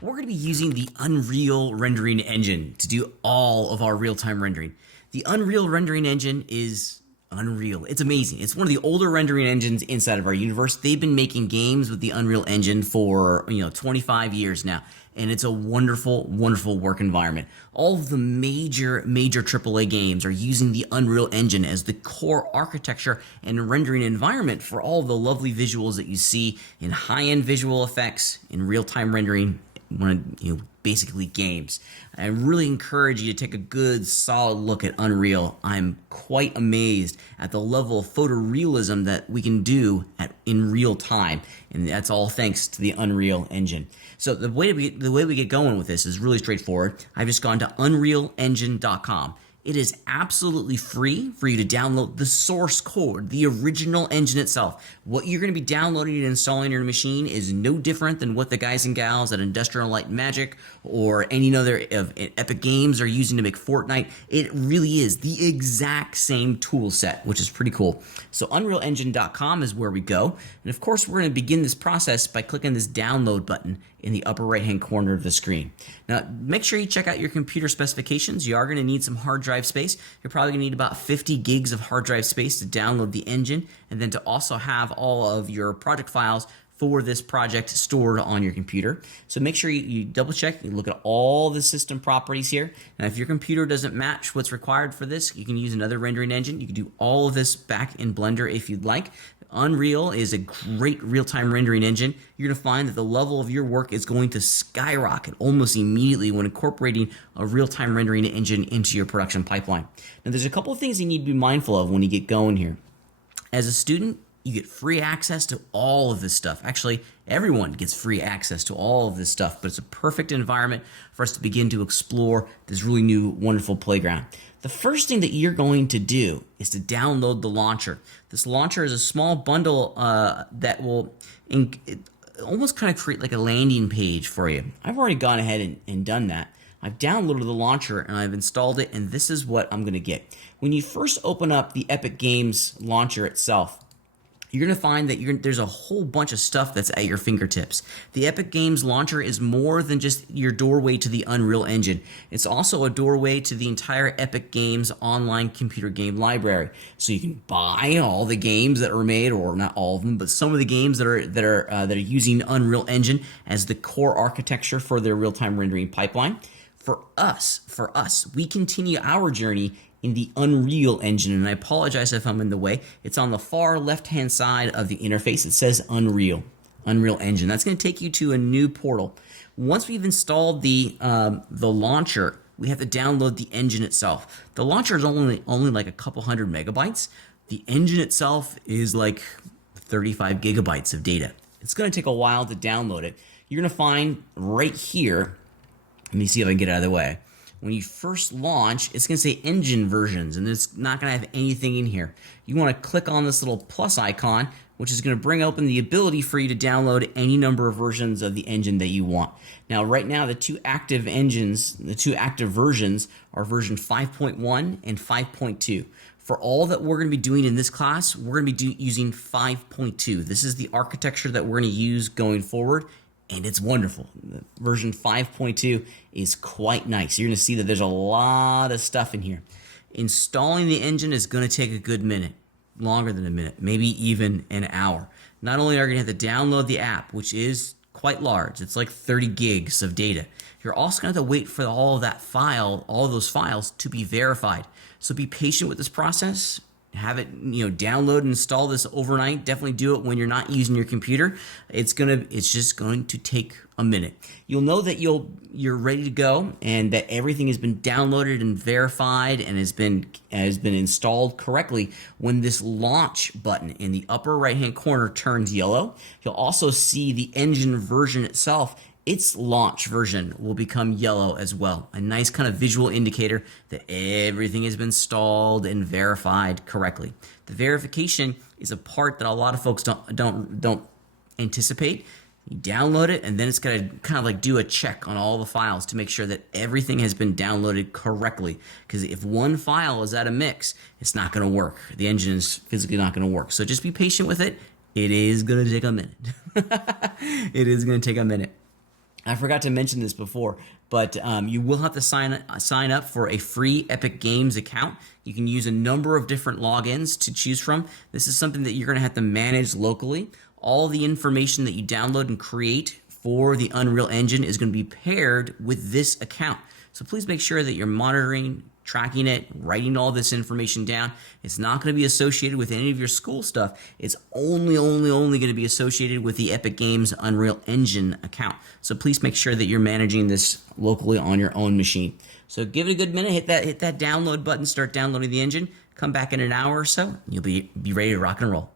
we're going to be using the Unreal rendering engine to do all of our real-time rendering. The Unreal rendering engine is unreal. It's amazing. It's one of the older rendering engines inside of our universe. They've been making games with the Unreal Engine for 25 years now, and it's a wonderful, wonderful work environment. All of the major AAA games are using the Unreal Engine as the core architecture and rendering environment for all the lovely visuals that you see in high-end visual effects, in real-time rendering, basically games. I really encourage you to take a good solid look at Unreal. I'm quite amazed at the level of photorealism that we can do in real time, and that's all thanks to the Unreal Engine. So the way we get going with this is really straightforward. I've just gone to unrealengine.com. It is absolutely free for you to download the source code, the original engine itself. What you're going to be downloading and installing on your machine is no different than what the guys and gals at Industrial Light and Magic or any other of Epic Games are using to make Fortnite. It really is the exact same tool set, which is pretty cool. So unrealengine.com is where we go. And of course, we're going to begin this process by clicking this download button in the upper right-hand corner of the screen. Now, make sure you check out your computer specifications. You are going to need some hard drive space. You're probably going to need about 50 gigs of hard drive space to download the engine, and then to also have all of your project files for this project stored on your computer. So make sure you double check, you look at all the system properties here. Now, if your computer doesn't match what's required for this, you can use another rendering engine. You can do all of this back in Blender if you'd like. Unreal is a great real-time rendering engine. You're going to find that the level of your work is going to skyrocket almost immediately when incorporating a real-time rendering engine into your production pipeline. Now, there's a couple of things you need to be mindful of when you get going here. As a student, you get free access to all of this stuff. Actually, everyone gets free access to all of this stuff, but it's a perfect environment for us to begin to explore this really new, wonderful playground. The first thing that you're going to do is to download the launcher. This launcher is a small bundle that will almost kind of create like a landing page for you. I've already gone ahead and done that. I've downloaded the launcher and I've installed it, and this is what I'm going to get. When you first open up the Epic Games launcher itself, you're going to find that there's a whole bunch of stuff that's at your fingertips. The Epic Games launcher is more than just your doorway to the Unreal Engine. It's also a doorway to the entire Epic Games online computer game library. So you can buy all the games that are made, or not all of them, but some of the games that are using Unreal Engine as the core architecture for their real-time rendering pipeline. For us, we continue our journey in the Unreal Engine, and I apologize if I'm in the way. It's on the far left-hand side of the interface. It says Unreal Engine. That's going to take you to a new portal. Once we've installed the launcher, we have to download the engine itself. The launcher is only like a couple hundred megabytes. The engine itself is like 35 gigabytes of data. It's going to take a while to download it. You're going to find right here, let me see if I can get it out of the way. When you first launch, it's going to say engine versions, and it's not going to have anything in here. You want to click on this little plus icon, which is going to bring open the ability for you to download any number of versions of the engine that you want. Now, right now, the two active versions are version 5.1 and 5.2. For all that we're going to be doing in this class, we're going to be using 5.2. This is the architecture that we're going to use going forward, and it's wonderful. Version 5.2 is quite nice. You're going to see that there's a lot of stuff in here. Installing the engine is going to take a good minute, longer than a minute, maybe even an hour. Not only are you going to have to download the app, which is quite large, it's like 30 gigs of data. You're also going to have to wait for all of those files to be verified. So be patient with this process. Have it, download and install this overnight. Definitely do it when you're not using your computer. It's just going to take a minute. You'll know that you're ready to go and that everything has been downloaded and verified and has been installed correctly when this launch button in the upper right-hand corner turns yellow. You'll also see the engine version itself. Its launch version will become yellow as well. A nice kind of visual indicator that everything has been installed and verified correctly. The verification is a part that a lot of folks don't anticipate. You download it, and then it's going to kind of like do a check on all the files to make sure that everything has been downloaded correctly. Because if one file is out of mix, it's not going to work. The engine is physically not going to work. So just be patient with it. It is going to take a minute. It is going to take a minute. I forgot to mention this before, but you will have to sign up for a free Epic Games account. You can use a number of different logins to choose from. This is something that you're going to have to manage locally. All the information that you download and create for the Unreal Engine is going to be paired with this account. So please make sure that you're monitoring, tracking it, writing all this information down. It's not going to be associated with any of your school stuff. It's only going to be associated with the Epic Games Unreal Engine account. So please make sure that you're managing this locally on your own machine. So give it a good minute, hit that download button, start downloading the engine, come back in an hour or so, and you'll be ready to rock and roll.